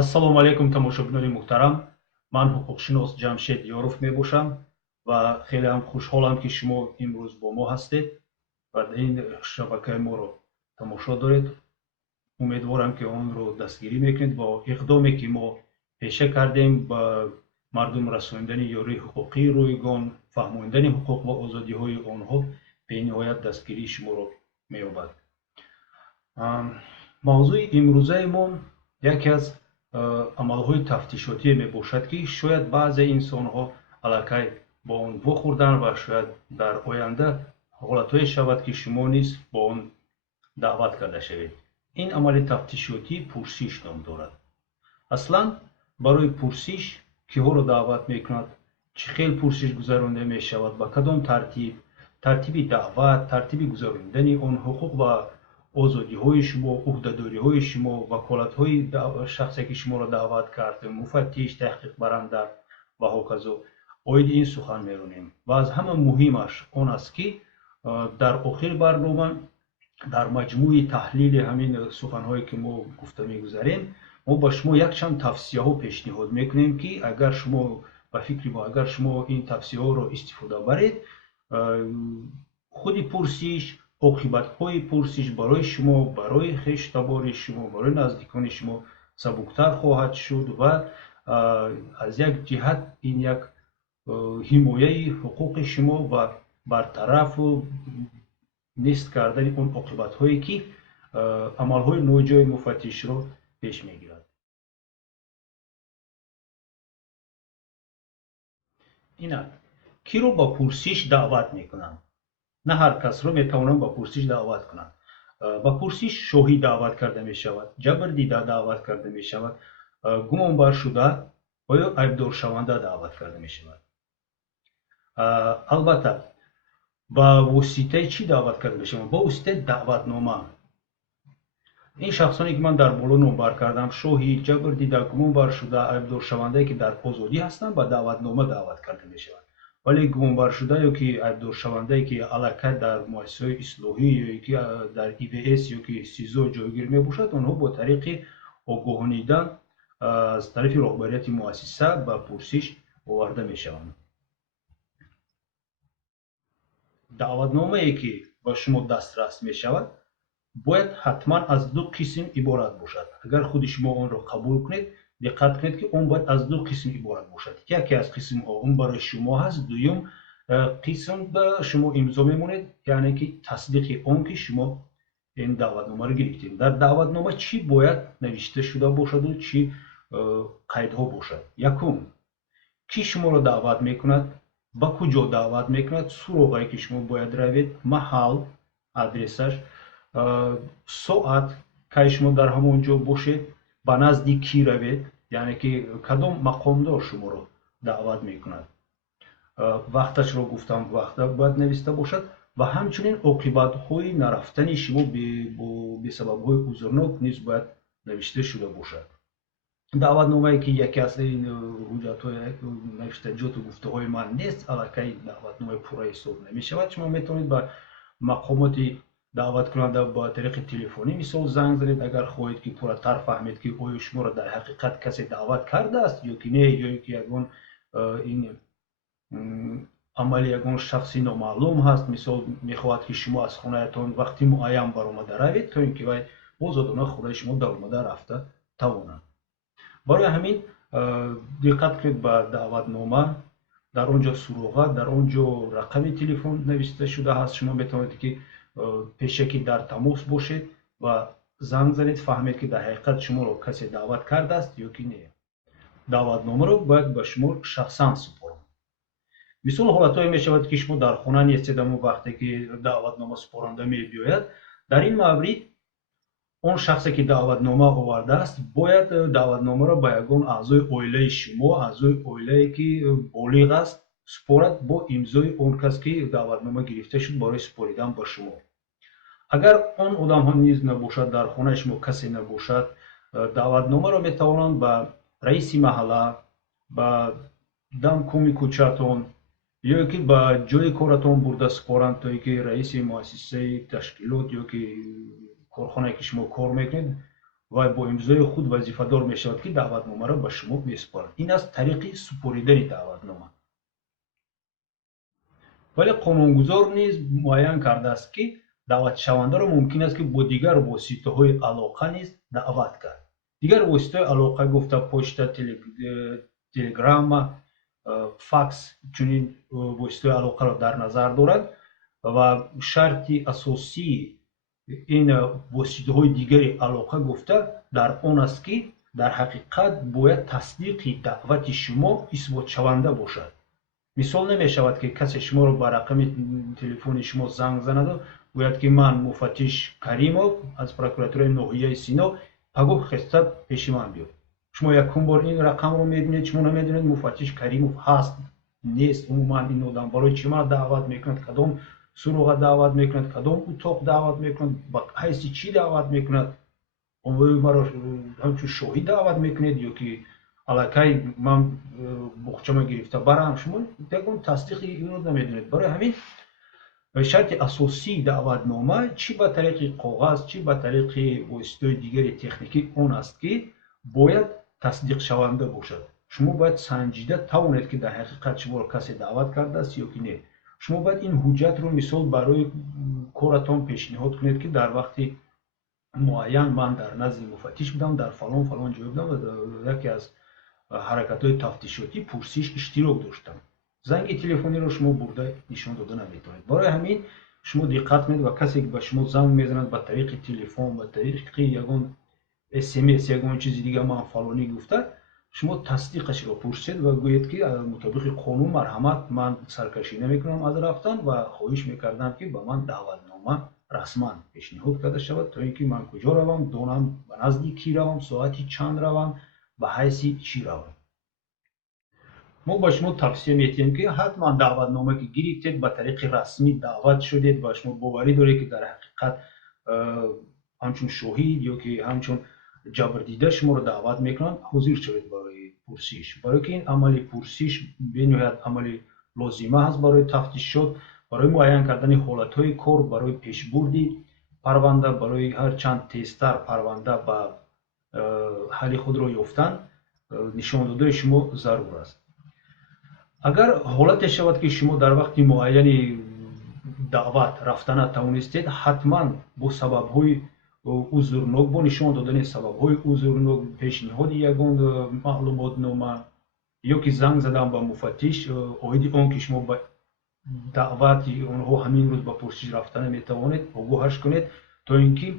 ассалому алайкум тамошобинони муҳтарам. Ман ҳуқуқшинос Ҷамшед Ёров мебошам ва хелеам хушҳолам ки шумо имрӯз бо мо ҳастед ва ин шабакаи моро тамошо доред. умедворам ки онро дастгирӣ мекунед бо иқдоме ки мо пеша кардем ба мардум расониндани ёрии ҳуқуқии ройгон, фаҳмондани ҳуқуқ ва озодиҳои онҳо бениҳоят дастгирии шуморо меёбад. мавзӯи имрӯзаи мо яке аз амалҳои тафтишотие мебошад ки шояд баъзе инсонҳо аллакай бо он вохӯрданд ва шояд дар оянда ҳолатҳое шавад ки шумо низ бо он даъват карда шавед. ин амали тафтишотӣ пурсиш ном дорад. аслан барои пурсиш киҳоро даъват мекунад, чӣ хел пурсиш гузаронда мешавад, ба кадом тартиби даъват, тартиби гузарондани он ҳуқуқ ва озодиҳои шумо, уҳдадориҳои шумо, ваколатҳои шахсе ки шуморо даъват кард, муфаттиш, таҳқиқбаранда ва ҳоказо оиди ин сухан меронем. ва аз ҳама муҳимаш он аст ки дар охири барнома дар маҷмӯи таҳлили ҳамин суханҳое ки мо гуфта мегузарем, мо ба шумо якчанд тавсияҳо пешниҳод мекунем ки агар шумо ба фикри мо агар шумо ин тавсияҳоро истифода баред, худи пурсиш, оқибатҳои пурсиш барои шумо, барои хештабори шумо, барои наздикони шумо сабуктар хоҳад шуд ва аз як ҷиҳат ин як ҳимояи ҳуқуқи шумо ва бартарафу нест кардани он оқибатҳое ки амалҳои ноҷои муфаттишро пеш мегирад. инак киро ба пурсиш даъват мекунанд? на ҳар касро метавонанд ба пурсиш даъват кунанд. ба пурсиш шоҳӣ даъват карда мешавад, ҷабрдида даъват карда мешавад, гумонбаршуда ва ё айбдоршаванда даъват карда мешавад. албатта ба воситаи чӣ даъват карда мешавад? ба воситаи даъватнома. ин шахсоне ки ман дар боло номбар кардам, шоҳид, ҷабрдида, гумонбаршуда, айбдоршавандае ки дар озодӣ ҳастанд, ба даъватнома даъват карда мешавад. вале гумонбаршуда ё ки айбдоршавандае ки аллакай дар муассисаҳои ислоҳӣ ё ки дар ИВС ё ки СИЗО ҷойгир мебошад, онҳо бо тариқи огоҳонидан аз тарафи роҳбарияти муассиса ба пурсиш оварда мешаванд. даъватномае ки ба шумо дастрас мешавад бояд ҳатман аз ду қисм иборат бошад. агар худи шумо онро қабул кунед, диққат кунед ки он бояд аз ду қисм иборат бошад. яке аз қисмҳо он барои шумо ҳаст, дуюм қисм ба шумо имзо мемонед, яъне ки тасдиқи он ки шумо ин даъватномаро гирифтед. дар даъватнома чӣ бояд навишта шуда бошаду чӣ қайдҳо бошад? якум, ки шуморо даъват мекунад, ба куҷо даъват мекунад, суроғае ки шумо бояд равед, маҳал, адресаш, соат кай шумо дар ҳамон ҷо бошед, ба назди кӣ равед, яъне ки кадом мақомдор шуморо даъват мекунад. вақташро гуфтам, вақта бояд нависта бошад ва ҳамчунин оқибатҳои нарафтани шумо бо бесабабҳои узрнок низ бояд навишта шуда бошад. даъватномае ки яке аз ин ҳуҷҷатҳои навиштаҷоту гуфтаҳои ман нест, аллакай даъватномаи пурра ҳисоб намешавад. шумо метавонед ба мақомоти даъваткунанда ба тариқи телефонӣ мисол занг занед, агар хоҳед ки пурратар фаҳмед ки оё шуморо дар ҳақиқат касе даъват кардааст ё ки не, ё ки ягон ин амали ягон шахси номаълум ҳаст, мисол мехоҳад ки шумо аз хонаятон вақти муайян баромада равед, то ин ки вай озодона хонаи шумо даромада рафта тавонад. барои ҳамин диққат кунед ба даъватнома, дар он ҷо суроға, дар он ҷо рақами телефон нависта шуда ҳаст. шумо метавонед ки пеша ки дар тамос бошед ва занг занед, фаҳмед ки дар ҳақиқат шуморо касе даъват кардааст ё ки не. даъватномаро бояд ба шумо шахсан супоранд. мисол ҳолатҳое мешавад ки шумо дар хона нестед, аммо вақте ки даъватнома супоронда мебиёяд, дар ин маврид он шахсе ки даъватнома овардааст бояд даъватномаро ба ягон аъзои оилаи шумо, аъзои оилае ки болиғ аст, супорад бо имзои он кас ки даъватнома гирифта шуд барои супоридан ба шумо. агар он одамҳо низ набошад, дар хонаи шумо касе набошад, даъватномаро метавонанд ба раиси маҳалла, ба дамкоми кӯчаатон ё ки ба ҷои коратон бурда супоранд, то ин ки раиси муассисаи ташкилот ё ки корхонае ки шумо кор мекунед و با امضای خود وظیفه‌دار میشود که دعوتنامه را به شما میسپارد. این از طریق سپردن دعوتنامه. ولی قانونگذار نیز معین کرده است که دعوت شونده را ممکن است که با دیگر واسطه‌های علاقه نیز دعوت کرد. دیگر واسطه‌های علاقه گفته پشت، تلگرام، فاکس چنین واسطه‌های علاقه را در نظر دارد و شرط اساسی این واسطه‌های دیگری علاقه گفته در آن است که در حقیقت باید تصدیق دعوت شما اثبات شونده باشد. مثال نمی‌شود که کسی شما رو با رقم تلفن شما زنگ زند و گوید که من مفتش کریمов از پروکوراتورای ناحیه سینا پگاه خستت پیش من بیاد. شما یکم بار این رقم رو می‌بینید، شما نمی‌دونید مفتش کریمов هست نیست. عموما این آدم برای چی ما دعوت می‌کند، کدام سراغ دعوت می‌کند، کدام اتاق دعوت می‌کند، با حیث چی دعوت می‌کند، مرا همچون شاهد دعوت می‌کنید یا که الکی من بخچه‌ام گرفته برم. شما یکم تصدیق این رو نمی‌دونید. برای همین شرط اساسی دعوتنامه چی به طریق کاغذ چی به طریق واسطه دیگری تکنیکی اون است که باید تصدیق شونده باشد. شما باید سنجیده توانید که در حقیقت شما را کسی دعوت کرده است یا که نه. شما باید این حجت رو مثال برای کارتان پیشنهاد کنید که در وقتی معین من در نزد مفتش بودم، در فلان فلان جای بودم و یکی از حرکت‌های تفتیشاتی پرسش اشتراک داشتم. زنگ تلفنی رو شما برده نشان داده نمیتونید. برای همین شما دقت کنید و کسی که به شما زنگ میزند به طریق تلفن، به طریق یگان SMS یگان چیزی دیگه من فلانی گفته، شما تصدیقش رو پرسید و گویید که مطابق قانون مرحمت من سرکشی نمیکنم از رفتن و خواهش میکردم که به من دعوتنامه رسما پیشنهاد کرده شود تا اینکه من کجا روم، دونم به نزد کی روم، ساعتی چند روم، به حیث چی روم. ما با شما توصیه می‌کنیم که حتما دعوتنامه که گرفتید به طریق رسمی دعوت شدید و شما باوری دارید که در حقیقت همچون شاهد یا که همچون جبردیده شما رو دعوت میکنند حاضر شوید برای پرسش. برای که این عمل پرسش به نهایت عمل لازمه است برای تفتیشات، برای معین کردن حالت‌های کار، برای پیشبردی پرونده، برای هر چند تیزتر پرونده به حل خود را یافتن نشان داده شما ضرور است. اگر حالت شود که شما در وقت معین دعوت رفتن نتوانستید، حتما با سبب‌های عذرناک، با نشان دادن سبب‌های عذرناک، پیشنهاد یگان معلوماتنامه یا که زنگ زدن به مفتش عاید آن که شما به دعوت آنها همین روز به پرسش رفتن میتوانید آگاهش کنید تا اینکه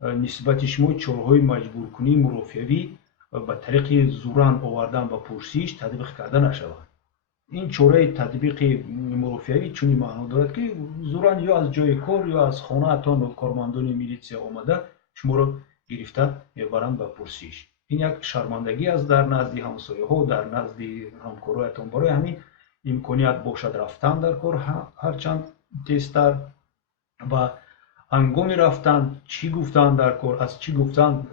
نسبت شما چاره‌های مجبور کنی مرافعوی به طریق زوران آوردن به پرسش تطبیق کرده نشود. این چاره تطبیق مرافعوی چنین معنا دارد که زوران یا از جای کار یا از خانه تان و کارمندان میلیسیا آمده شما را گرفته میبرند به پرسش. این یک شرمندگی است در نزد همسایه ها، در نزد همکارایتان. برای همین امکانیت باشد رفتن در کار هرچند تیزتر و هنگام رفتن چی گفتن در کار، از چی گفتن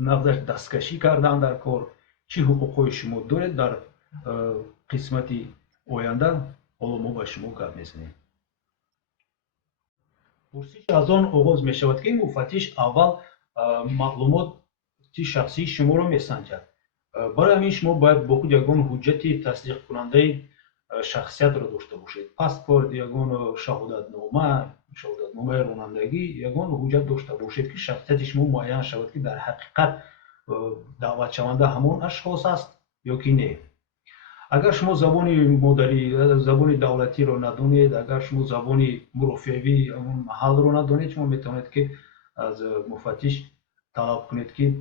نقدش دستکشی کردن در کار، چی حقوقهای شما دارید در قسمت آینده حالا ما با شما گپ میزنیم. پرسش از آن آغاز می شود که مفتش اول معلومات شخصی شما رو میسنجد. برای همین شما باید با خود یگان حجت تصدیق کننده شخصیت را داشته باشید. پاسپورت، یگان شهادتنامه رانندگی، یگان حجت داشته باشید که شخصیت شما معین شود که در حقیقت دعوت شونده همان اشخاص است یا که نه. اگر شما زبان مادری، زبان دولتی رو ندانید، اگر شما زبان مرافعوی اون محل رو ندانید، شما میتونید که از مفتش طلب کنید که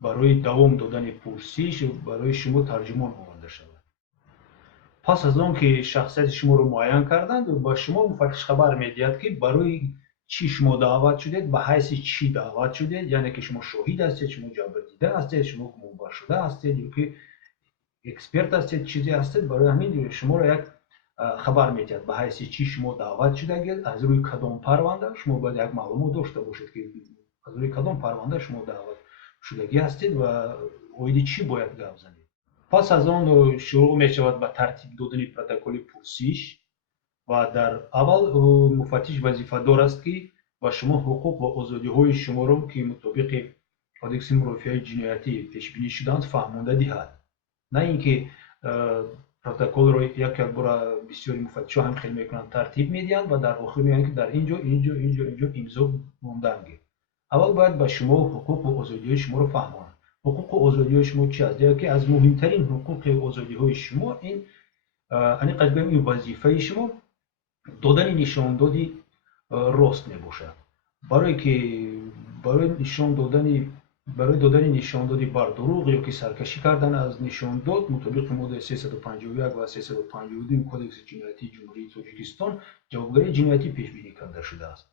برای دوام دادن پرسش برای شما ترجمان آورده شود. پس از آن که شخصیت شما رو معین کردند با شما مفتش خبر میدهد که برای چی شما دعوت شدید، به حیث چی دعوت شدید، یعنی که شما شاهد هستید، شما جبردیده هستید، شما گمانبر شده هستید یا که اکسپرت هستید، چیزی هستید. برای همین شما را یک خبر میدهد به حیث چی شما دعوت شدید، از روی کدام پرونده. شما باید یک معلومات داشته باشید که از روی کدام پرونده شما دعوت شدگی هستید و عاید چی باید گپ زنید. پس از آن شروع می شود به ترتیب دادن پروتکل پرسش و در اول مفتش وظیفه دار است که و شما حقوق و آزادی های شما را که مطابق кодекси мурофиаи ҷиноятӣ пешбинӣ шудаанд фаҳмонда диҳад. На ин ки протоколро як бора бисёри муфаттишҳо ҳам хел мекунанд, тартиб медиҳанд ва дар охир мегӯянд ки дар инҷо имзо монданг. аввал бояд ба шумо ҳуқуқу озодиҳои шуморо фаҳмонанд. ҳуқуқу озодиҳои шумо чи аст? Яке аз муҳимтарин ҳуқуқи озодиҳои шумо ин вазифаи шумо додани нишондоди рост мебошад. барои додани нишондоди бар дурӯғ ё ки саркашӣ кардан аз нишондод мутобиқи моддаи 351 ва 352 кодекси ҷиноятии ҷумҳурии Тоҷикистон ҷавобгарии ҷиноятӣ пешбинӣ карда шудааст.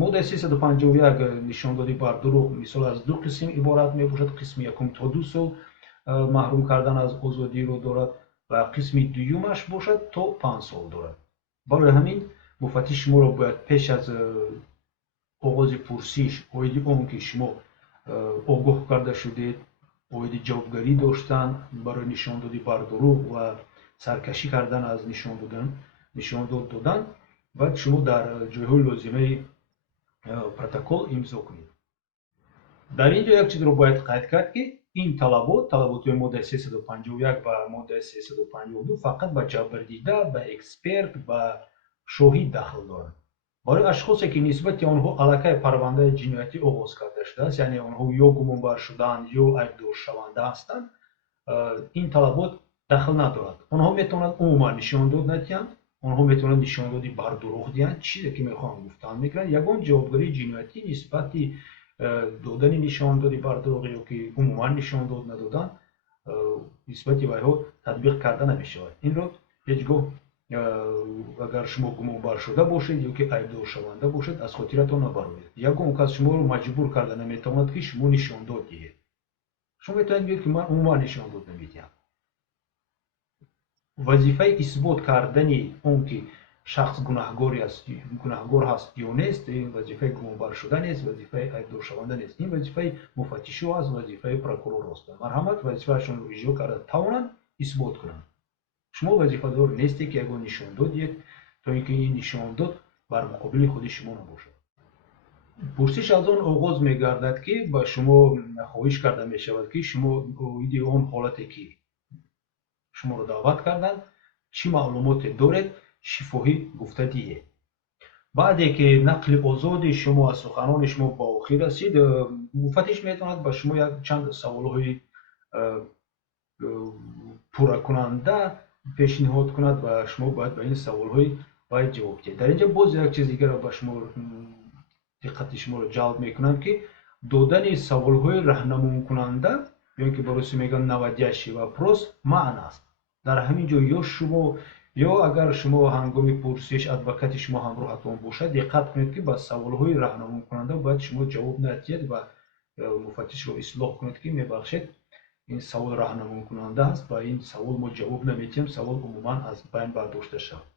моддаи 351 нишондоди бар дурӯғ мисол аз ду қисм иборат мебошад. қисми якум то 2 сол маҳрум кардан аз озодиро дорад ва қисми дуюмаш бошад то 5 сол дорад. барои ҳамин муфаттиш шуморо бояд пеш аз оғози пурсиш оиди он ки шумо огоҳ карда шудед, оиди ҷавобгарӣ доштан барои нишондоди бар дурӯғ ва саркашӣ кардан аз нишондод додан, баъд шумо дар ҷойҳои лозимаи протокол имзо кунед. дар ин ҷо як чизро бояд қайд кард ки ин талаботи моддаи 351 ва моддаи 352 фақат ба ҷабрдида, ба эксперт, ба шоҳид дахл доранд. барои ашхосе ки нисбати онҳо аллакай парвандаи ҷиноятӣ оғоз карда шудааст, яъне онҳо ё гумонбар шудаанд ё айбдоршаванда ҳастанд, ин талабот дахл надорад. онҳо метавонанд умуман нишондод надиҳанд, онҳо метавонанд нишондоди бар дурӯғ диҳанд. чизе ки мехоҳанд гуфтан мекунанд. ягон ҷавобгарии ҷиноятӣ нисбати додани нишондоди бар дурӯғ ё ки умуман нишондод надодан нисбати вайҳо татбиқ карда намешавад. инро ҳеҷ гоҳ агар шумо гумонбар шуда бошед ё ки айбдоршаванда бошед, аз хотиратон набароед. ягон кас шуморо маҷбур карда наметавонад ки шумо нишондод диҳед. шумо метавонед гӯед ки ман умуман нишондод намедиҳам. вазифаи исбот кардани он ки шахс гунаҳгор ҳаст ё нест, ин вазифаи гумонбар шуда нест, вазифаи айбдоршаванда нест. ин вазифаи муфаттишҳо аст, вазифаи прокурор аст. марҳамат вазифаашонро иҷро карда тавонанд исбот кунанд. шумо вазифадор нестед ки ягон нишондод диҳед, то ин ки ин нишондод бар муқобили худи шумо набошад. пурсиш аз он оғоз мегардад ки ба шумо хоҳиш карда мешавад ки шумо оиди он ҳолате ки шуморо даъват карданд чӣ маълумоте доред, шифоҳӣ гуфта диҳед. баъде ки нақли озоди шумо аз суханони шумо ба охир расид, муфаттиш метавонад ба шумо як чанд саволҳои пурракунанда пешниҳод кунад ва шумо бояд ба ин саволҳои вай ҷавоб диҳед. дар ин ҷо боз як чизи дигара ба шумо диққати шуморо ҷалб мекунам ки додани саволҳои раҳнамокунанда ё ки бароси мегӯянд наводящий вопрос маън аст. дар ҳамин ҷо ё шумо ё агар шумо ҳангоми пурсиш адвокати шумо ҳамроҳатон бошад, диққат кунед ки ба саволҳои раҳнамокунанда бояд шумо ҷавоб надиҳед ва муфаттишро ислоҳ кунед ки мебахшед, ин савол раҳнамокунанда аст ва ин савол мо ҷавоб намедиҳем, савол умуман аз байн бардошта шавад.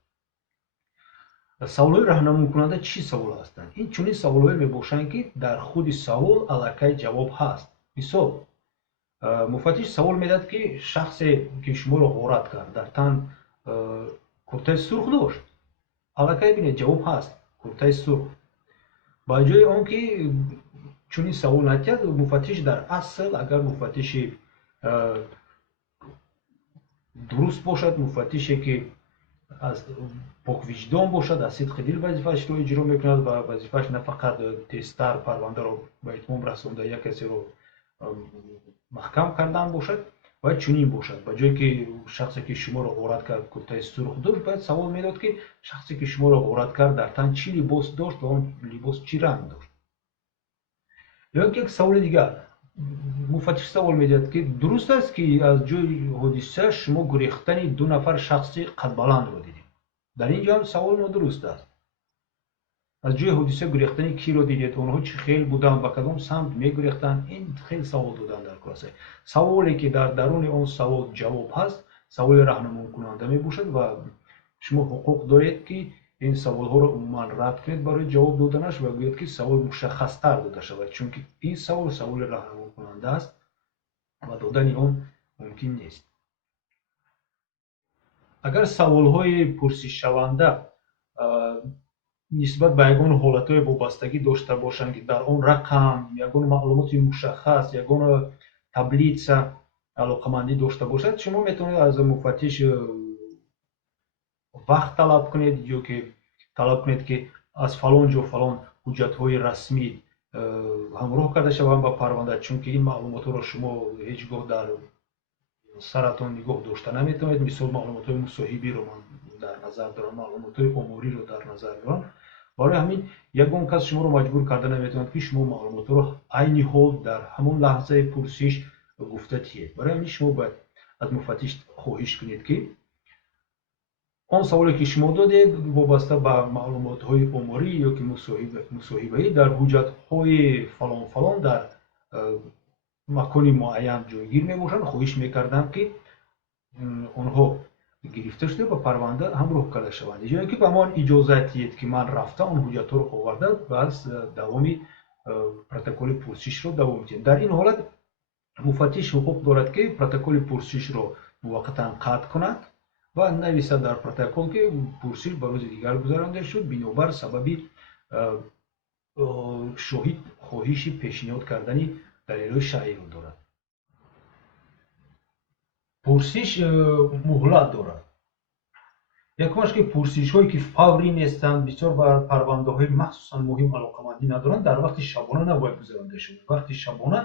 саволҳои раҳнамокунанда чӣ савол ҳастанд? ин чунин саволҳое мебошанд ки дар худи савол аллакай ҷавоб ҳаст. мисол, муфаттиш савол медиҳад ки шахсе ки шуморо ғорат кард дар тан куртаи сурх дошт? аллакай бинед ҷавоб ҳаст, куртаи сурх. ба ҷои он ки чунин савол надиҳад, муфаттиш дар асл агар муфаттиши дуруст бошад, муфаттише ки аз поквиҷдон бошад, аз сидқи дил вазифаашро иҷро мекунад ва вазифааш на фақат тезтар парвандаро ба итмом расонда як касеро маҳкам кардан бошад, باید چنین باشد. به جایی که شخصی که شما را غارت کرد کلاه سرخ داشت، باید سوال میداد که شخصی که شما را غارت کرد در تن چی لباس داشت و آن لباس چی رنگ داشت. یا یک سوال دیگر، مفتش سوال میداد که درست است که از جای حادثه شما گریختن دو نفر شخصی قد بلند رو دیدید؟ در اینجا هم سوال نادرست است. از جای حادثه گریختن کی رو دیدید؟ اونها چه خیل بودن، با کدام سمت میگریختن؟ این خیلی سوال دادن در کلاس. سوالی که در درون اون سوال جواب هست، سوال راهنمایی کننده میباشد و شما حقوق دارید که این سوال ها رو عموما رد کنید برای جواب دادنش و بگویید که سوال مشخص تر داده شود، چون که این سوال راهنمایی کننده است و دادن اون ممکن نیست. اگر سوال های پرسش شونده нисбат ба ягон ҳолатҳои вобастагӣ дошта бошанд ки дар он рақам ягон маълумоти мушаххас ягон таблица алоқамандӣ дошта бошад, шумо метавонед аз муфаттиш вақт талаб кунед ё ки талаб кунед ки аз фалон ҷо фалон ҳуҷҷатҳои расмӣ ҳамроҳ карда шаванд ба парванда, чунки ин маълумотҳоро шумо ҳеҷ гоҳ дар саратон нигоҳ дошта наметавонед. Мисол маълумотҳои мусоҳибиро ман дар назар дорам, маълумотҳои омориро дар назар дорам. барои ҳамин ягон кас шуморо маҷбур карда наметавонад ки шумо маълумотҳоро айни ҳол дар ҳамон лаҳзаи пурсиш гуфта диҳед. барои ҳамин шумо бояд аз муфаттиш хоҳиш кунед ки он саволе ки шумо додед вобаста ба маълумотҳои оморӣ ё ки мусоҳибаӣ дар ҳуҷҷатҳои фалон фалон дар макони муайян ҷойгир мебошанд, хоҳиш мекардам ки онҳо гирифта шуда ба парванда ҳамроҳ карда шаванд. ҷое ки ба ман иҷозат диҳед ки ман рафта он ҳуҷҷатҳоро оварда баъз давоми протоколи пурсишро давом диҳем. дар ин ҳолат муфаттиш ҳуқуқ дорад ки протоколи пурсишро муваққатан қатъ кунад ва нависад дар протокол ки пурсиш ба рӯзи дигар гузаронида шуд бинобар сабаби шоҳид хоҳиши пешниҳод кардани далелҳои шаръиро дорад. пурсиш муҳлат дорад. якумаш ки пурсишҳое ки фаврӣ нестанд, бисёр парвандаҳои махсусан муҳим алоқамандӣ надоранд, дар вақти шабона набояд гузаронида шавад. вақти шабона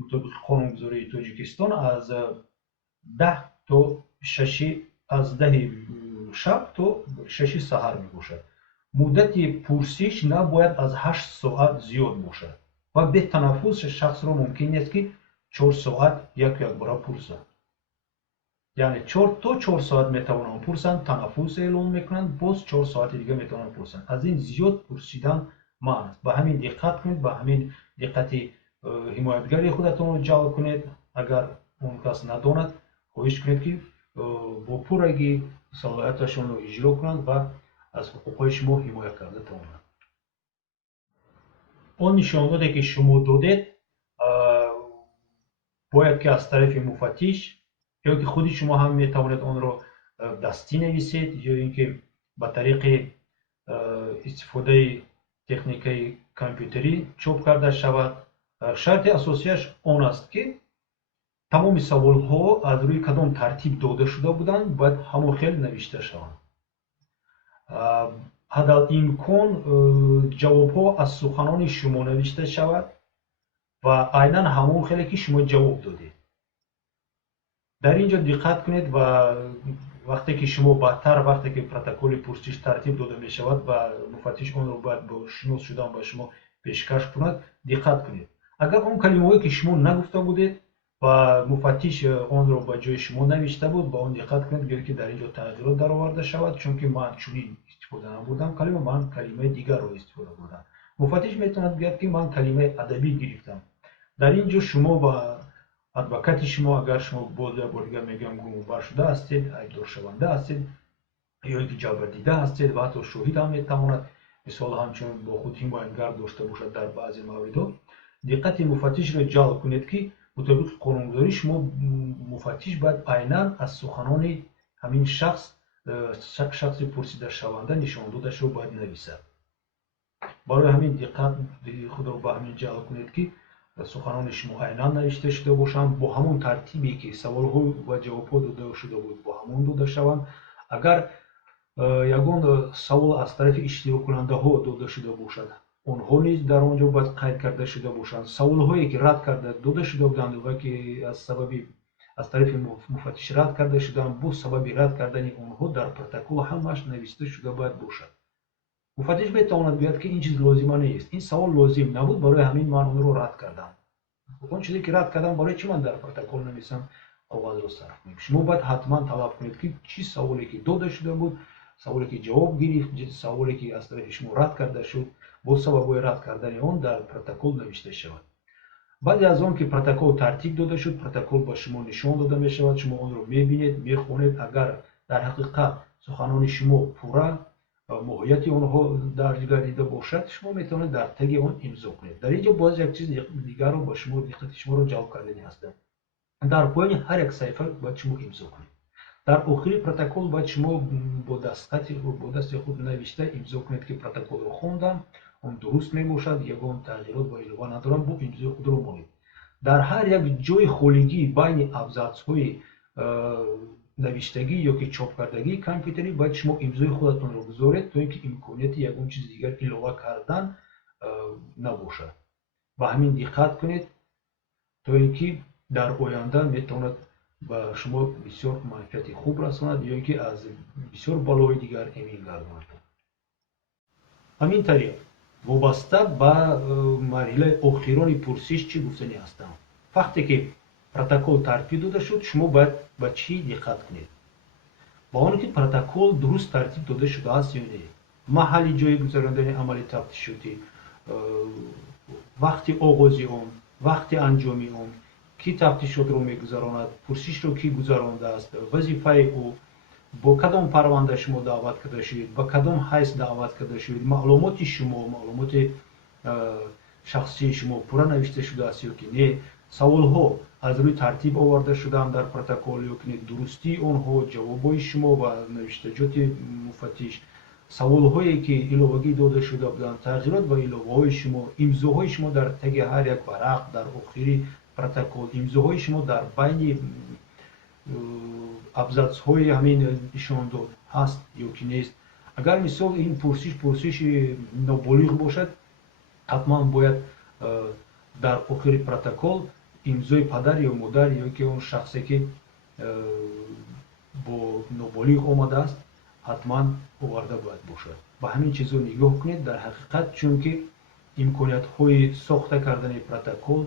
мутобиқи қонунгузории Тоҷикистон аз 10 то 6 аз 10 шаб то 6 саҳар мебошад. муддати пурсиш набояд аз 8 соат зиёд бошад ва бетанаффус шахсро мумкин нест ки 4 соат якбора пурсад. яъне 4 то 4 соат метавонанд пурсанд, танаффус эълон мекунанд, боз 4 соати дига метавонанд пурсанд. аз ин зиёд пурсидан маън аст. ба ҳамин диққат кунед, ба ҳамин диққати ҳимоятгари худатонро ҷалб кунед. агар он кас надонад, хоҳиш кунед ки бо пурраги салоҳияташонро иҷро кунанд ва аз ҳуқуқҳои шумо ҳимоя карда тавонанд. он нишондоде ки шумо додед бояд ки аз тарафи муфаттиш ё ки худи шумо ҳам метавонед онро дастӣ нависед ё ин ки ба тариқи истифодаи техникаи компютерӣ чоп карда шавад. шарти асосияш он аст ки тамоми саволҳо аз рӯи кадом тартиб дода шуда буданд бояд ҳамон хел навишта шаванд. ҳадалимкон ҷавобҳо аз суханони шумо навишта шавад ва айнан ҳамон хеле ки шумо ҷавоб додед. дар ин ҷо диққат кунед ва вақте ки шумо баъдтар вақте ки протоколи пурсиш тартиб дода мешавад ва муфаттиш онро бояд бо шунос шудан ба шумо пешкаш кунад, диққат кунед. агар он калимаҳое ки шумо нагуфта будед ва муфаттиш онро ба ҷои шумо навишта буд, ба он диққат кунед гӯё ки дар ин ҷо тағйирот дароварда шавад, чунки ман чунин истифода набурдам калима, ман калимаи дигарро истифода бурдам. муфаттиш метавонад гӯяд ки ман калимаи адабӣ гирифтам. дар ин ҷо шумо ба адвокати шумо, агар шумо боз бор дигар мегӯям гумонбар шуда ҳастед, айбдоршаванда ҳастед ё ки ҷабрдида ҳастед ва ҳатто шоҳид ҳам метавонад мисол ҳамчун бо худ ҳимоятгар дошта бошад дар баъзе мавридҳо, диққати муфаттишро ҷалб кунед ки мутобиқи қонунгузорӣ шумо муфаттиш бояд айнан аз суханони ҳамин шахси пурсидашаванда нишондодашро бояд нависад. барои ҳамин диққат худро ба ҳамин ҷалб кунед ки суханони шумо айнан навишта шуда бошанд, бо ҳамон тартибе ки саволҳо ва ҷавобҳо дода шуда буд бо ҳамон дода шаванд. агар ягон савол аз тарафи иштироккунандаҳо дода шуда бошад, онҳо низ дар он ҷо бояд қайд карда шуда бошанд. саволҳое ки рад карда дода шуда буданд ва ки аз тарафи муфаттиш рад карда шуданд, бо сабаби рад кардани онҳо дар протокол ҳамаш нависта шуда бояд бошад. муфаттиш метавонад гӯяд ки ин чиз лозима нест, ин савол лозим набуд, барои ҳамин ман онро рад кардам. он чизе ки рад кардам, барои чӣ ман дар протокол нависам, қоғазро сарф кунем. шумо бояд ҳатман талаб кунед ки чӣ саволе ки дода шуда буд, саволе ки ҷавоб гирифт, саволе ки аз тарафи шумо рад карда шуд, бо сабабҳои рад кардани он дар протокол навишта шавад. баъди аз он ки протокол тартиб дода шуд, протокол ба шумо нишон дода мешавад, шумо онро мебинед, мехонед. агар дар ҳақиқат суханони шумо пурра моҳияти онҳо дарҷ гардида бошад, шумо метавонед дар таги он имзо кунед. дар ин ҷо боз як чиз дигарро ба шумо диққати шуморо ҷалб кардани ҳастам. дар поёни ҳар як саҳифа бояд шумо имзо кунед. дар охири протокол باید شما با دست خود نوشته امضا کنید که پروتکل رو خوندم، اون درست میباشد، یگان تغییرات با اضافه ندارم، با امضای خود رو مانید. در هر یک جای خولگی بین ابزارهای نوشتگی یا که چاپ کردگی کامپیوتری باید شما امضای خودتون رو بذارید تا اینکه امکانیت یگان چیز دیگر اضافه کردن نباشد. و همین دقت کنید تا اینکه در آینده میتواند با شما بسیار منفعت خوب رساند یا اینکه از بسیار بالای دیگر امین گرداند. همین طریق وابسته به مرحله آخرین پرسش چی گفتنی هستم. وقتی که پروتکل ترتیب داده شد شما باید به چی دقت کنید؟ با آن که پروتکل درست ترتیب داده شده است یا نه، محل جای گذراندن عمل تفتیشاتی، وقتی آغازی آن، وقتی انجامی آن، کی تفتیشات رو میگذراند، پرسش رو کی گذرانده است، وظیفه او، با کدام پرونده شما دعوت کرده شدید، با کدام حیث دعوت کرده شدید، معلومات شما، معلومات شخصی شما پورا نوشته شده است یا که نه، سوال ها از روی ترتیب آورده شدن در پروتکل یا که درستی آنها، جوابای شما و نوشتجات مفتش، سوال هایی که علاوگی داده شده بودند، تغییرات و علاوه های شما، امضاهای شما در تگ هر یک ورق در آخری پروتکل، امضاهای شما در بین ابزارهای های همین نشان داد هست یا که نیست. اگر مثال این پرسش نابالغ باشد، حتما باید در آخر پروتکل امضای پدر یا مادر یا که اون شخصی که با نابالغ آمده است حتما آورده باید باشد. با همین چیزا نگاه کنید. در حقیقت چون که امکانیت های ساخته کردن پروتکل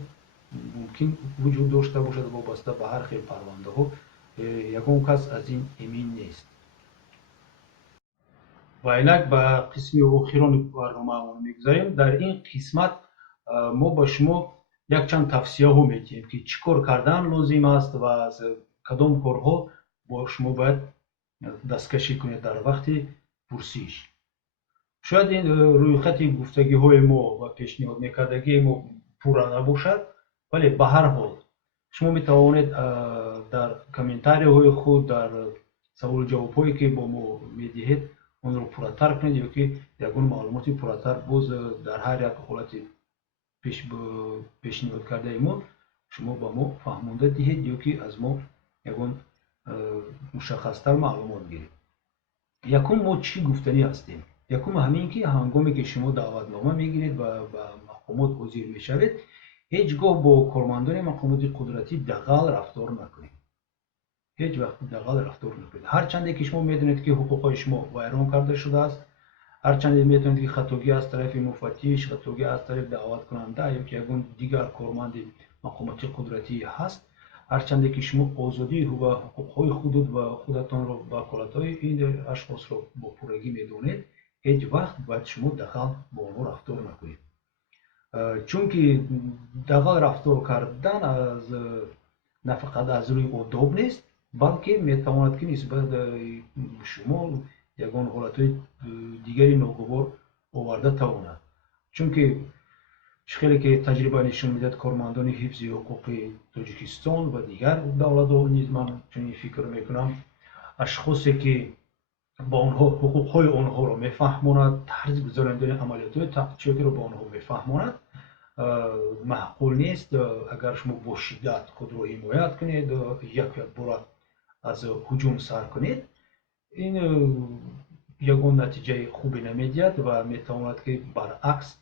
ممکن وجود داشته باشد وابسته به هر خیل پرونده ها، یگان کس از این امین نیست. و اینک به قسم آخرین برنامه میگذاریم. در این قسمت ما با شما یک چند توصیه ها میدیم که چی کار کردن لازم است و از کدام کارها با شما باید دستکشی کنید در وقت پرسش. شاید این روی خط گفتگی های ما و پیشنهاد میکردگی ما پورا نباشد، ولی به هر حال شما میتوانید در کامنتاری های خود در سوال جواب هایی که با ما میدهید اون رو پوراتر کنید یا که یگان معلوماتی پوراتر باز در هر یک حالت پیشنهاد کرده ما شما با ما فهمانده دهید یا که از ما یگان مشخصتر معلومات گیرید. یکم ما چی گفتنی هستیم؟ یکم همین که هنگامی که شما دعوتنامه میگیرید و به مقامات حاضر میشوید هیچگاه با کارمندان مقامات قدرتی دغل رفتار نکنید. هیچ وقت دغل رفتار نکنید. هرچند که شما میدونید که حقوقهای شما ویران کرده شده است، هرچند میدونید که خطاگی از طرف مفتش، خطاگی از طرف دعوت کننده یا که یگان دیگر کارمند مقامات قدرتی هست، هرچند که شما آزادی و حقوقهای خودتان را و وکالت‌های این اشخاص را با پورگی میدونید، هیچ وقت باید شما دغل با آنها رفتار نکنید. چون که دغل رفتار کردن از نه فقط از روی آداب نیست، بلکه میتواند که نسبت شما یگان حالتهای دیگری ناگوار آورده تواند. چون که خیلی که تجربه نشون میدهد کارمندان حفظ حقوق تاجیکستان و دیگر دولت‌ها نیز من چنین فکر میکنم اشخاصی که با آنها حقوق‌های آنها را میفهماند، طرز گذراندن عملیات‌های تفتیشاتی را با آنها میفهماند، معقول نیست اگر شما با شدت خود را حمایت کنید یک بار از هجوم سر کنید. این یگان نتیجه خوبی نمیدهد و میتواند که برعکس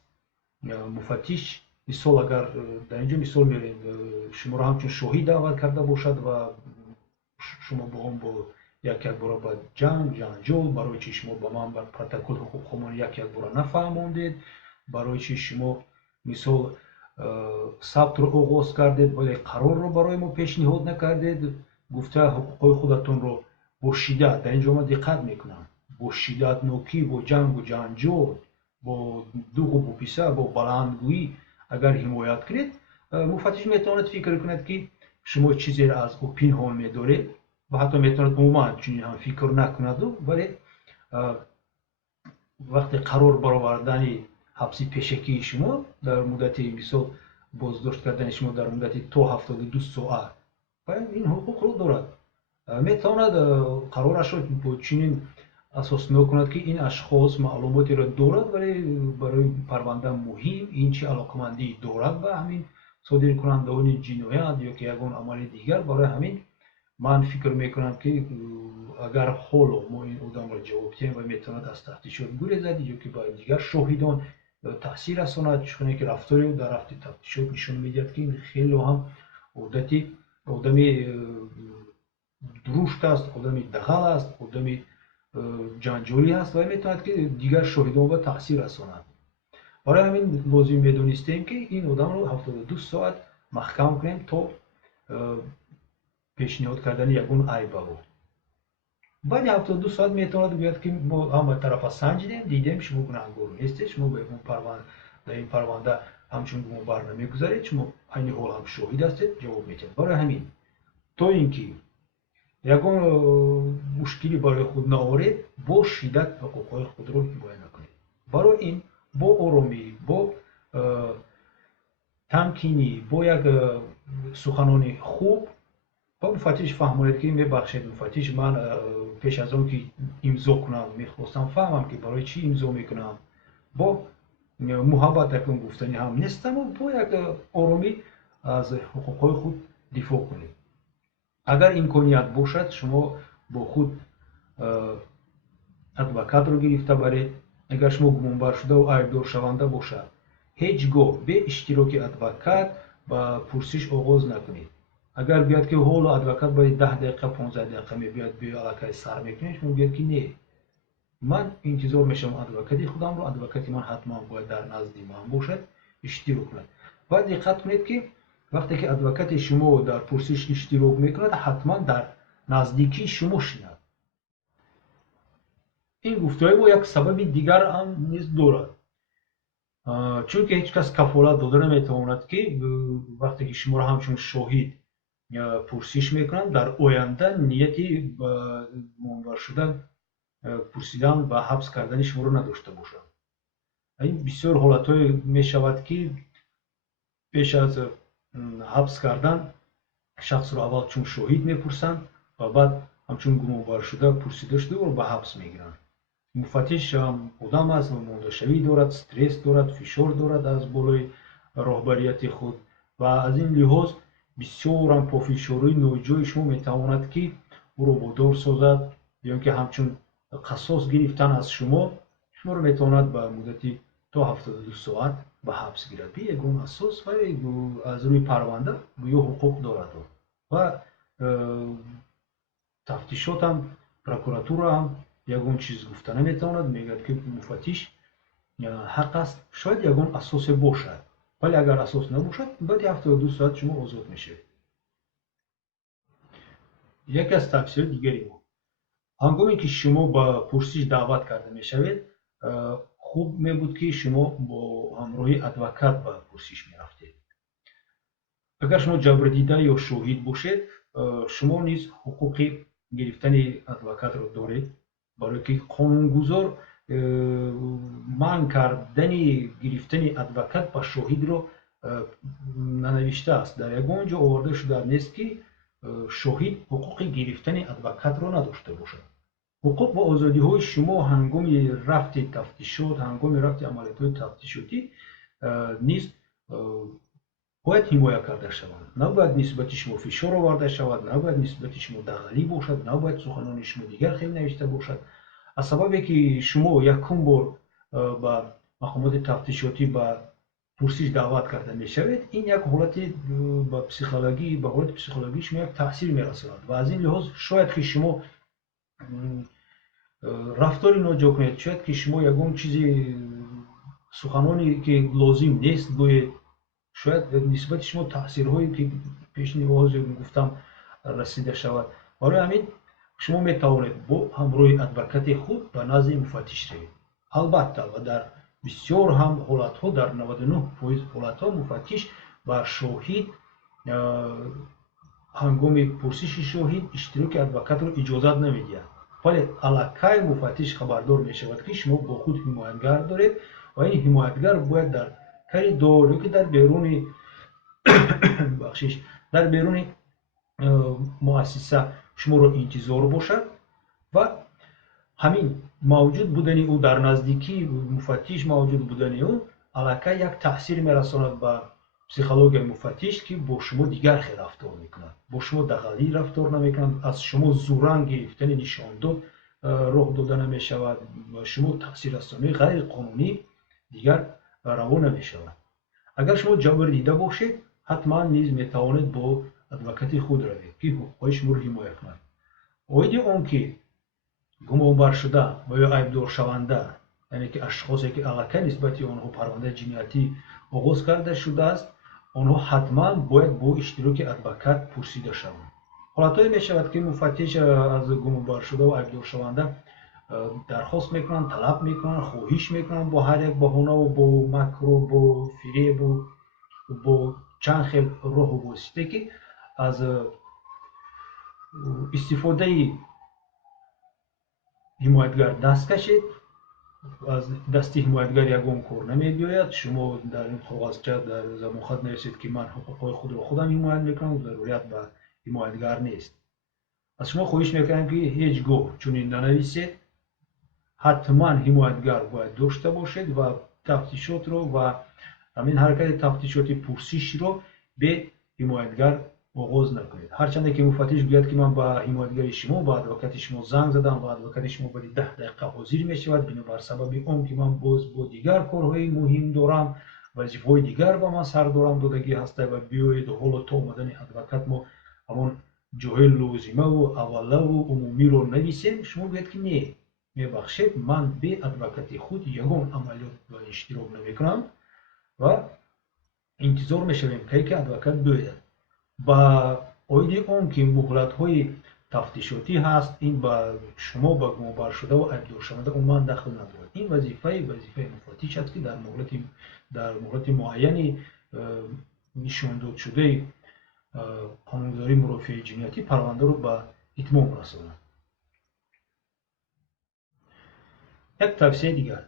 مفتش مثال اگر در اینجا مثال میریم شما را همچون شاهد دعوت کرده باشد و شما با هم با یک بار با جنجال برای چی شما با من بر پروتکل حقوق خودمان یک بار نفهماندید، برای چی شما مثال ثبت رو آغاز کردید ولی قرار رو برای ما پیشنهاد نکردید، گفته حقوق خودتون رو با شدت، در اینجا من دقت میکنم، با شدت نوکی، با جنگ و جنجال، با دوغ و با پیسه، با بلندگویی اگر حمایت کنید، مفتش میتواند فکر کند که شما چیزی را از او پنهان میدارید و حتی میتواند عموما چنین هم فکر نکند، ولی وقتی قرار برآوردن حبس پیشکی شما در مدت مثال بازداشت کردن شما در مدت تا 72 ساعت و این حقوق رو دارد метавонад қарорашро бо чунин асос мекунад ки ин ашхос маълумотеро дорад, вале барои парванда муҳим ин чӣ алоқамандӣ дорад ба ҳамин содиркунандаони ҷиноят ё ки ягон амали дигар. Барои ҳамин ман фикр мекунам ки агар ҳоло мо ин одамро ҷавоб диҳем ва метавонад аз тафтишот гурезад ё ки ба дигар шоҳидон таъсир расонад, чуне ки рафтори ӯ дар рафти тафтишот нишон медиҳад ки ин хело ҳам одами дурушт аст, одами дағал аст, одами ҷанҷолӣ аст ва метавонад ки дигар шоҳидон ба таъсир расонад. Барои ҳамин лозим медонистем ки ин одамро 72 соат маҳкам кунем то пешниҳод кардани ягон айб ба ӯ. баъди 72 соат метавонад гӯяд ки мо ҳама тарафа санҷидем, дидем шумо гунаҳгор нестед, шумо дар ин парванда ҳамчун гумонбар намегузаред, шумо айни ҳол ҳам шоҳид ҳастед, ҷавоб медиҳед. Барои ҳамин то ин ки ягон мушкилӣ барои худ наоред, бо шиддат ҳуқуқҳои худро ҳимоя накунед. Барои ин бо оромӣ, бо тамкинӣ, бо як суханони хуб ба муфаттиш фаҳмонед ки мебахшед муфаттиш, ман пеш аз он ки имзо кунам мехостам фаҳмам ки барои чӣ имзо мекунам. Бо муҳаббат якон гуфтани ҳам нестаму бо як оромӣ аз ҳуқуқҳои худ дифоъ кунед. агар имконият бошад, шумо бо худ адвокатро гирифта баред. агар шумо гумонбар шудаву айбдоршаванда бошад, ҳеҷ гоҳ бе иштироки адвокат ба пурсиш оғоз накунед. агар биёяд ки ҳоло адвокат баъди 10 дақиқа 15 дақиқа мебиёяд, биё аллакай сар мекунед, шумо гӯед ки не, ман интизор мешавам адвокати худамро, адвокати ман ҳатман бояд дар назди ман бошад, иштирок кунад. баъд диққат кунед ки вақте ки адвокати шумо дар пурсиш иштирок мекунад, ҳатман дар наздикии шумо шинад. ин гуфтаҳои мо як сабаби дигар ҳам низ дорад, чунки ҳеҷ кас кафолат дода наметавонад ки вақте ки шуморо ҳамчун шоҳид пурсиш мекунанд, дар оянда нияти гумонбар шудан, пурсидан ва ҳабс кардани шуморо надошта бошанд. ин бисёр ҳолатҳое мешавад ки пеш аз ҳабс кардан шахсро аввал чун шоҳид мепурсанд ва баъд ҳамчун гумонбаршуда пурсида шуда ба ҳабс мегиранд. муфаттиш одам аст, мондашавӣ дорад, стресс дорад, фишор дорад аз болои роҳбарияти худ ва аз ин лиҳоз бисёрам пофишории ноҷои шумо метавонад ки ӯро водор созад ё ки ҳамчун қасос гирифтан аз шуморо метавонад ба муддати то 72 соат ба ҳабс гирад бе ягон асос, вале аз рӯи парванда гӯё ҳуқуқ дорад ва тафтишотам, прокуратура ҳам ягон чиз гуфта наметавонад. мегӯяд ки муфаттиш ҳақ аст, шояд ягон асосе бошад, вале агар асос набошад, баъди 72 соат шумо озод мешавед. яке аз тавсияти дигари мо, ҳангоме ки шумо ба пурсиш даъват карда мешавед, хуб мебуд ки шумо бо ҳамроҳи адвокат ба пурсиш мерафтед. агар шумо ҷабрдида ё шоҳид бошед, шумо низ ҳуқуқи гирифтани адвокатро доред, барое ки қонунгузор манъ кардани гирифтани адвокат ба шоҳидро нанавиштааст. дар ягон ҷо оварда шудааст нест ки шоҳид ҳуқуқи гирифтани адвокатро надошта бошад. ҳуқуқ ва озодиҳои шумо ҳангоми рафти тафтишот, ҳангоми рафти амалиётҳои тафтишотӣ низ бояд ҳимоя карда шаванд. набояд нисбати шумо фишор оварда шавад, набояд нисбати шумо дағалӣ бошад, набояд суханони шумо дигар хел навишта бошад. аз сабабе ки шумо якум бор ба мақомоти тафтишотӣ ба пурсиш даъват карда мешавед, ин як ҳолати ба ҳолати психологии шумо як таъсир мерасонад ва аз ин лиҳоз шояд ки шумо рафтори ноҷо кунед, шояд ки шумо ягон чизи суханоне ки лозим нест гӯед, шояд нисбати шумо таъсирҳое ки пешни оғозе гуфтам расида шавад. барои ҳамин шумо метавонед бо ҳамроҳи адвокати худ ба назди муфаттиш равед. албатта ва дар бисёр ҳам ҳолатҳо, дар 99% ҳолатҳо муфаттиш ба шоҳид ҳангоми пурсиши шоҳид иштироки адвокатро иҷозат намедиҳад. вале аллакай муфаттиш хабардор мешавад ки шумо бо худ ҳимоятгар доред ва ин ҳимоятгар бояд дар коридор ё ки дар беруни муассиса шуморо интизор бошад ва ҳамин мавҷуд будани ӯ дар наздикии муфаттиш мавҷуд будани ӯ аллакай як таъсир мерасонад ба психологияи муфаттиш ки бо шумо дигар хел рафтор мекунад, бо шумо дағалӣ рафтор намекунад, аз шумо зуран гирифтани нишондод роҳ дода намешавад, шумо таъсиррасонии ғайриқонунӣ дигар раво намешавад. агар шумо ҷабр дида бошед ҳатман низ метавонед бо адвокати худ равед ки ҳуқуқҳои шуморо ҳимоя кунад. оиди он ки гумонбаршуда ва ё айбдоршаванда, яъне ки ашхосе ки аллакай нисбати онҳо парвандаи ҷиноятӣ оғоз карда шудааст, онҳо ҳатман бояд бо иштироки адвокат пурсида шаванд. ҳолатҳое мешавад ки муфаттиш аз гумонбаршуда ва айбдоршаванда дархост мекунанд, талаб мекунанд, хоҳиш мекунанд бо ҳар як баҳонаву бо макру бо фиребу бо чанд хел роҳу восите ки аз истифодаи ҳимоятгар даст кашед. аз дасти ҳимоятгар ягон кор намебиёяд. шумо дар ин коғазча дар замохат нависед ки ман ҳуқуқҳои худро худам ҳимоят мекунам, зарурият ба ҳимоятгар нест. аз шумо хоҳиш мекунам ки ҳеҷ гоҳ чунин нанависед. ҳатман ҳимоятгар бояд дошта бошед ва тафтишотро ва ҳамин ҳаракати тафтишоти пурсишро бе ҳимоятгар оғоз накунед. ҳарчанде ки муфаттиш гӯяд ки ман ба ҳимоятгари шумо, ба адвокати шумо занг задам ва адвокати шумо баъди 10 дақиқа ҳозир мешавад, бинобар сабаби он ки ман боз бо дигар корҳои муҳим дорам, вазифаҳои дигар ба ман сар дорам додагӣ ҳаста ва биёед ҳоло то омадани адвокат мо ҳамон ҷоҳои лозимаву аввалаву умумиро нависем. шумо гӯяд ки не, мебахшед, ман бе адвокати худ ягон амалиёт ва иштирок намекунам ва интизор мешавем ки адвокат биёяд. ба оиди он ки муҳлатҳои тафтишотӣ ҳаст, ин ба шумо ба гумонбаршуда ва айбдоршаванда умуман дахл надорад. ин вазифаи муфаттиш аст ки дар муҳлати муайяни нишондодшудаи қонунгузории мурофиаи ҷиноятӣ парвандаро ба итмом расонад. як тавсияи дигар: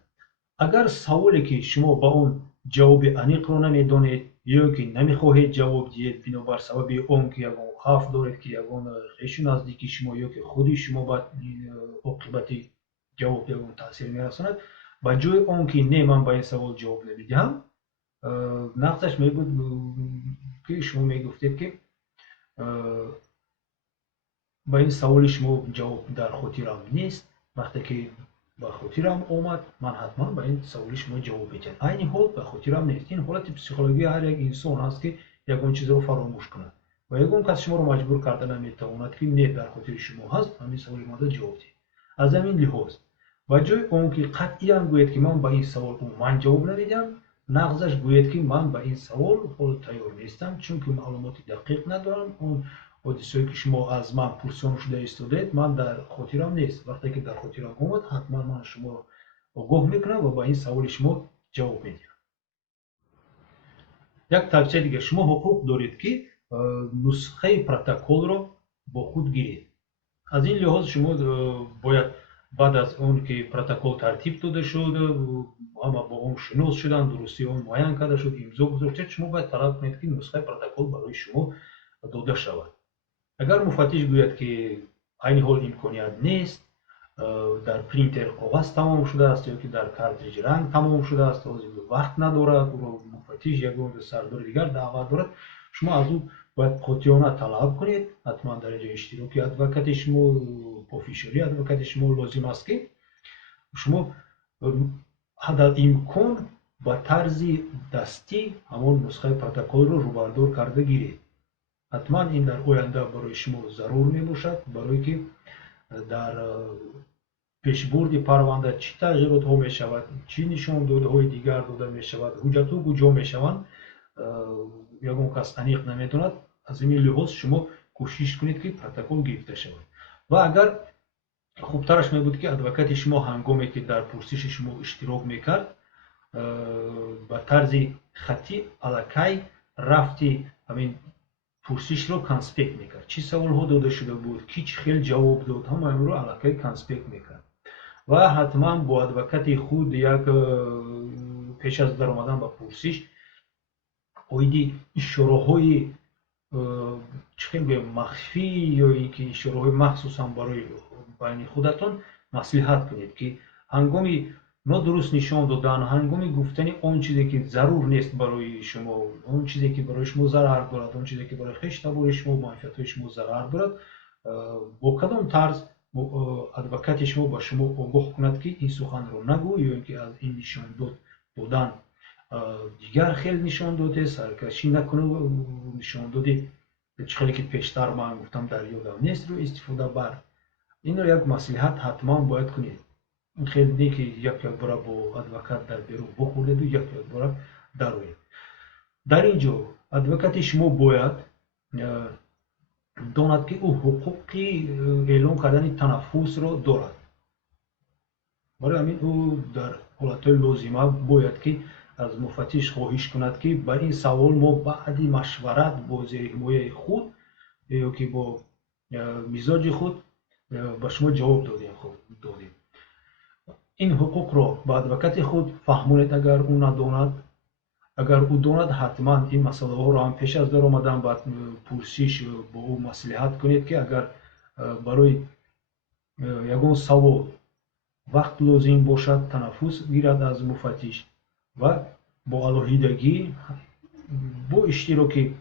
агар саволе ки шумо ба он ҷавоби аниқро намедонед ё ки намехоҳед ҷавоб диҳед бинобар сабаби он ки ягон хавф доред ки ягон хешу наздики шумо ё ки худи шумо ба оқибати ҷавоб ягон таъсир мерасонад, ба ҷои он ки не, ман ба ин савол ҷавоб намедиҳам, нағзаш мебуд ки шумо мегуфтед ки ба ин саволи шумо ҷавоб дар хотирам нест, вақте ки ба хотирам омад, ман ҳатман ба ин саволи шумо ҷавоб медиҳам. айни ҳол ба хотирам нест. ин ҳолати психологии ҳар як инсон аст ки ягон чизро фаромӯш кунад ва ягон кас шуморо маҷбур карда наметавонад ки не, дар хотири шумо ҳаст, ҳамин саволи мада ҷавоб диҳед. аз ҳамин лиҳоз ба ҷои он ки қатъиян гӯед ки ман ба ин савол умуман ҷавоб намедиҳам, нағзаш гӯед ки ман ба ин савол ҳоло тайёр нестам, чунки маълумоти дақиқ надорам. он ҳодисае ки шумо аз ман пурсён шуда истодаед, ман дар хотирам нест. вақте ки дар хотирам омад, ҳатман ман шуморо огоҳ мекунам ва ба ин саволи шумо ҷавоб медиҳам. як тавсияи дигар: шумо ҳуқуқ доред ки нусхаи протоколро бо худ гиред. аз ин лиҳоз шумо бояд баъд аз он ки протокол тартиб дода шуд, ҳама бо он шинос шуданд, дурустии он муайян карда шуд, имзо гузошта шуд, шумо бояд талаб кунед ки нусхаи протокол барои шумо дода шавад. агар муфаттиш гӯяд ки айни ҳол имконият нест, дар принтер коғаз тамом шудааст ё ки дар картридж ранг тамом шудааст, вақт надорад, муфаттиш ягон сардори дигар даъват дорад, шумо аз ӯ бояд қотиёна талаб кунед. ҳатман дар ҷои иштироки адвокати шумо, пофишори адвокати шумо лозим аст ки шумо ҳадалимкон ба тарзи дастӣ ҳамон нусхаи протоколро рӯбардор карда гиред. ҳатман ин дар оянда барои шумо зарур мебошад, барое ки дар пешбурди парванда чӣ тағйиротҳо мешавад, чӣ нишондодҳои дигар дода мешавад, ҳуҷҷатҳо куҷо мешаванд, ягон кас аниқ намедонад. аз ин лиҳоз шумо кӯшиш кунед ки протокол гирифта шавад. ва агар хубтараш мебуд ки адвокати шумо ҳангоме ки дар пурсиши шумо иштирок мекард, ба тарзи хаттӣ аллакай рафти ҳамин пурсишро конспект мекард. чӣ саволҳо дода шуда буд, ки чӣ хел ҷавоб дод, ҳамаинро аллакай конспект мекард. ва ҳатман бо адвокати худ як пеш аз даромадан ба пурсиш оиди ишораҳои چه خیلی مخفی یا اینکه اشاره‌های مخصوصا برای بین خودتون مصلحت کنید که هنگامی نادرست نشان دادن، هنگامی گفتن اون چیزی که ضرور نیست برای شما، اون چیزی که برای شما ضرر دارد، اون چیزی که برای خویش تبار شما منفعت شما ضرر دارد، با کدام طرز ادوکات شما با شما آگاه کند که این سخن رو نگو یا اینکه از این نشان دادن دیگر خیلی نشان داده سرکشی نکنه و نشان داده خیلی که پیشتر من گفتم در یادم نیست رو استفاده بر این رو یک مصلحت حتما باید کنید. این خیلی نیست که یک بار با ادوکات در بیرون بخورید و یک بار در روی. در اینجا ادوکات شما باید داند که او حقوقی اعلام کردن تنفس رو دارد. برای همین او در حالتهای لازمه باید که از مفتش خواهش کند که بر این سوال ما بعد مشورت با زیر حمایه خود یا که با مزاج خود به شما جواب دادیم. این حقوق را به ادوکات خود فهمونید اگر او نداند. اگر او داند حتما این مسئله ها را هم پیش از در آمدن باید پرسش با او مصلحت کنید که اگر برای یگان سوال وقت لازم باشد تنفس گیرد از مفتش و با الهیدگی با اشتراک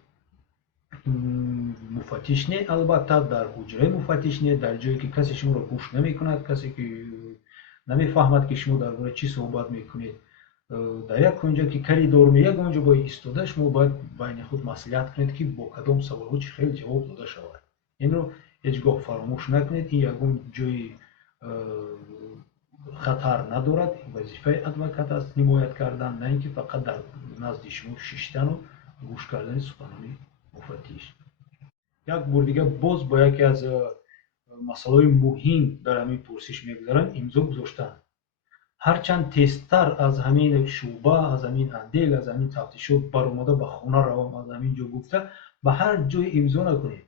مفتش نه، البته در حجره مفتش نه، در جایی که کسی شما را گوش نمی کند، کسی که نمی فهمد که شما درباره چی صحبت میکنید، در یک کنجا که کاری دارم یک اونجا با ایستاده شما باید بین خود مصلحت کنید که با کدام سوال ها چی خیلی جواب داده شود. این رو هیچگاه فراموش نکنید. این یگان جای خطر ندارد. وظیفه ادوکات است حمایت کردن، نه اینکه فقط در نزد شما شیشتن و گوش کردن سخنان مفتش. یک بار دیگه باز با یکی از مسائل مهم در همین پرسش میگذارم امضا گذاشتن. هرچند تیزتر از همین شعبه، از همین اندیل، از همین تفتیشات برآمده به خانه روم از همین جا گفته به هر جای امضا نکنید.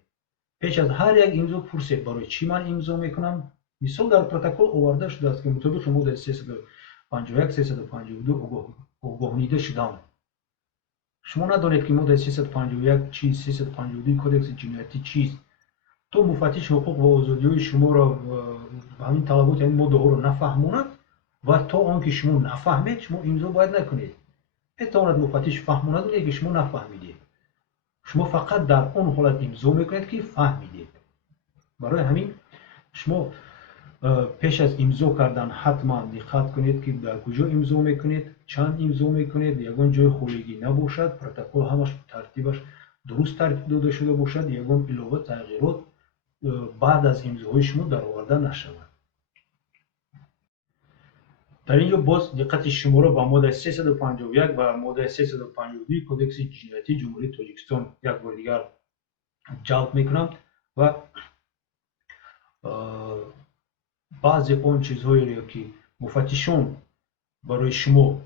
پیش از هر یک امضا پرسید برای چی من امضا میکنم. مثال در پروتکل آورده شده است که مطابق ماده 351 352 آگاهانیده شدم. شما ندانید که ماده 351 چیست، 352 کدکس جنایتی چیست. تو مفتش حقوق و آزادی‌های شما را همین طلبات این ماده ها را نفهماند و تا آنکه شما نفهمید شما امضا باید نکنید. بتواند مفتش فهماند ولی شما نفهمیدید. شما فقط در اون حالت امضا میکنید که فهمیدید. برای همین شما پیش از امضا کردن حتما دقت کنید که در کجا امضا میکنید، چند امضا میکنید، یگان جای خالیگی نباشد، پروتکل همش ترتیبش درست ترتیب داده شده باشد، یگان علاوه تغییرات بعد از امضاهای شما در آورده نشود. در اینجا باز دقت شما را به ماده 351 و ماده 352 کدکس جنایتی جمهوری تاجیکستان یک بار دیگر جلب میکنم و بعضی اون چیزهایی را که مفتشان برای شما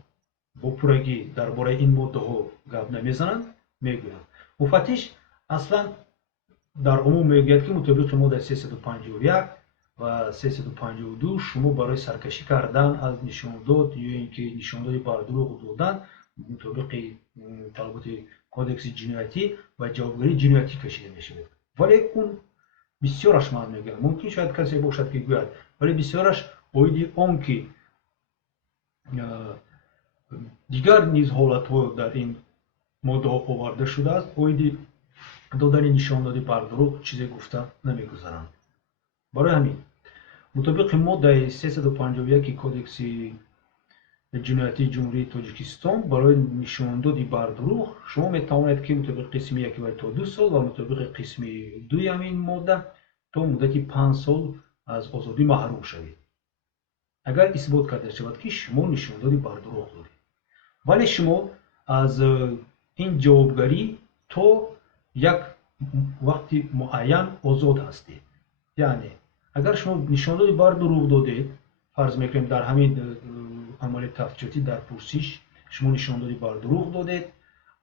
با پرگی درباره این ماده ها گپ نمیزنند میگویند. مفتش اصلا در عموم میگوید که مطابق ماده 351 و 352 شما برای سرکشی کردن از نشانداد یا اینکه نشاندادی بر دروغ دادن مطابق طلبات کودکس جنایتی و جوابگری جنایتی کشیده میشود. ولی اون بسیارش من میگم ممکن شاید کسی باشد که گوید ولی بسیارش اویدی اون که دیگر نیز حالت ها در این ماده آورده شده است اویدی دادن نشاندادی بر دروغ چیزی گفته نمیگذارند. برای همین مطابق ماده 351 کودکس جنایتی جمهوری تاجیکستان برای نشاندادی بر دروغ شما میتوانید که مطابق قسم 1 و تا 2 سال و مطابق قسم 2 همین ماده تا مدت 5 سال از آزادی محروم شوید اگر اثبات کرده شود که شما نشاندادی بر دروغ دارید. ولی شما از این جوابگری تا یک وقت معین آزاد هستید. یعنی اگر شما نشاندادی بر دروغ دادید، فرض میکنیم در همین عمل تفتیشاتی در پرسش شما نشاندادی بر دروغ دادید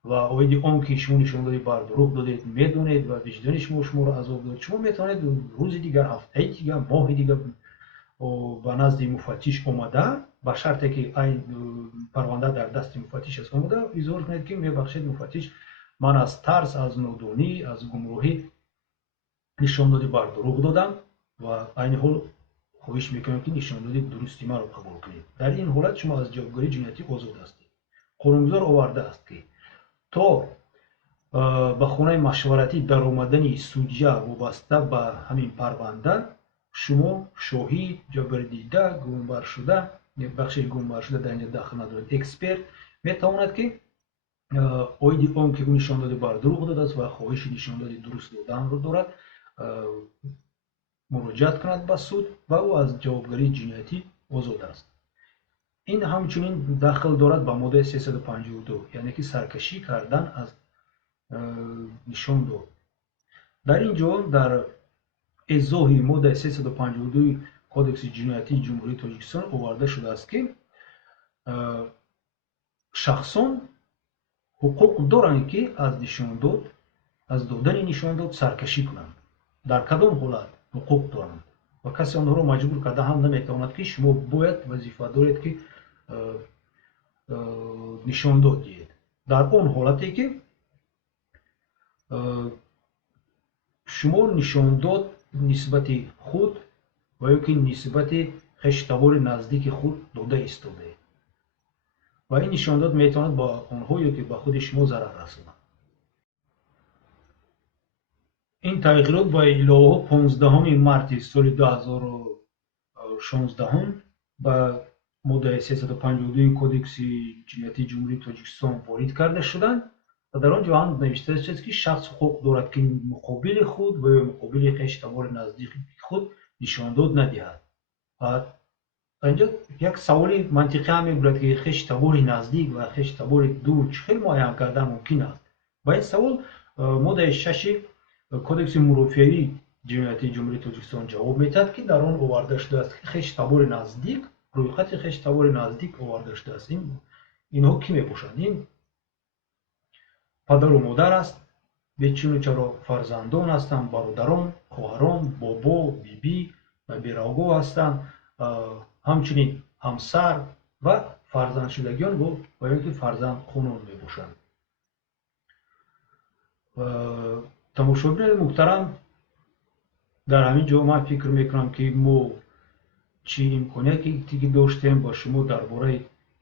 و اویدی اون که شما نشاندادی بر دروغ دادید میدونید و وجدان شما را عذاب داد، شما میتونید روز دیگر، هفته دیگر، ماه دیگر به نزد مفتش آمده با شرطی که این پرونده در دست مفتش است آمده اظهار کنید که میبخشید مفتش ман аз тарс, аз нодонӣ, аз гумроҳӣ нишондодӣ бар дурӯғ додам ва айни ҳол хоҳиш мекунам ки нишондоди дурусти маро қабул кунед. Дар ин ҳолат шумо аз ҷавобгарии ҷиноятӣ озод ҳастед. қонунгузор овардааст ки то ба хонаи машваратӣ даромадани судя вобаста ба ҳамин парванда шумо шоҳид, ҷавобгаридиҳанда, гумонбаршуда, бахши гумонбаршуда дар инҷо дахл надорад, эксперт метавонад ки оиди он ки ӯ нишондоди бар дурӯғ додааст ва хоҳиши нишондоди дуруст доданро дорад муроҷиат кунад ба суд ва ӯ аз ҷавобгарии ҷиноятӣ озод аст. ин ҳамчунин дахл дорад ба моддаи 352, яъне ки саркашӣ кардан аз нишон дод. дар ин ҷо дар изоҳи моддаи 352 кодекси ҷиноятии ҷумҳурии Тоҷикистон оварда шудааст ки шахсон ҳуқуқ доранд ки аз додани нишондод саркашӣ кунанд. дар кадом ҳолат ҳуқуқ доранд ва касе онҳоро маҷбур карда ҳам наметавонад ки шумо бояд вазифа доред ки нишондод диҳед. дар он ҳолате ки шумо нишондод нисбати худ ва ё ки нисбати хештавори наздики худ дода истодаед ва ин нишондод метавонад ба онҳо ё ки ба худи шумо зарар расонад. ин тағйирот ба иловаҳо 15 марти соли 2016 ба моддаи 352 кодекси ҷиноятии ҷумҳурии Тоҷикистон ворид карда шуданд ва дар он ҷо ҳам навишта шудааст ки шахс ҳуқуқ дорад ки муқобили худ ва ё муқобили хештавори наздики худ нишондод надиҳад. ва инҷо як саволи мантиқӣ ҳам мебурад ки хештавори наздик ва хештавори дур чӣ хел муайян кардан мумкин аст? ба ин савол моддаи 6 кодекси мурофиаи ҷиноятии ҷумҳурии Тоҷикистон ҷавоб медиҳад ки дар он оварда шудааст ки хештавори наздик, рӯйхати хештавори наздик оварда шудааст. инҳо кӣ мебошанд? ин падару модар аст, бечунучаро фарзандон ҳастанд, бародарон, хоҳарон, бобо, бибӣ ва беравгоҳ ҳастанд, ҳамчунин ҳамсар ва фарзандшудагиён ва ё ки фарзандқонон мебошанд. тамошобинони муҳтарам, дар ҳамин ҷо ман фикр мекунам ки мо чӣ имконияте ки доштем ба шумо дар бораи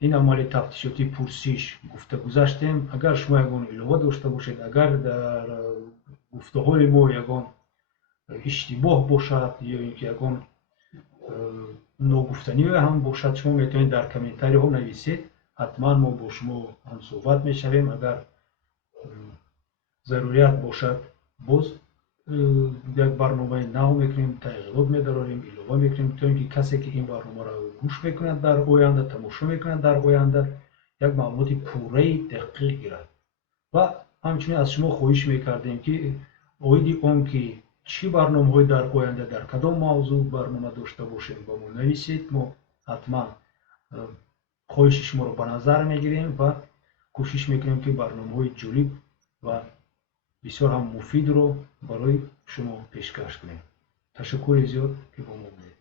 ин амали тафтишотӣ пурсиш гуфта гузаштем. агар шумо ягон илова дошта бошед, агар дар гуфтаҳои мо ягон иштибоҳ бошад ё ин ки ягон ногуфтание ҳам бошад, шумо метавонед дар комментариҳо нависед. ҳатман мо бо шумо ҳамсуҳбат мешавем. агар зарурият бошад боз як барномаи нав мекунем, тағйирот медарорем, илова мекунем, то ин ки касе ки ин барномаро гӯш мекунад дар оянда, тамошо мекунад дар оянда, як маълумоти пурраи дақиқ гирад. ва ҳамчунин аз шумо хоҳиш мекардем ки оиди он ки чӣ барномаҳои дар оянда дар кадом мавзӯъ барнома дошта бошем ба мо нависед. мо ҳатман хоҳиши шуморо ба назар мегирем ва кӯшиш мекунем ки барномаҳои ҷолиб ва бисёр ҳам муфидро барои шумо пешкаш кунем. ташаккури зиёд ки бо мо будед.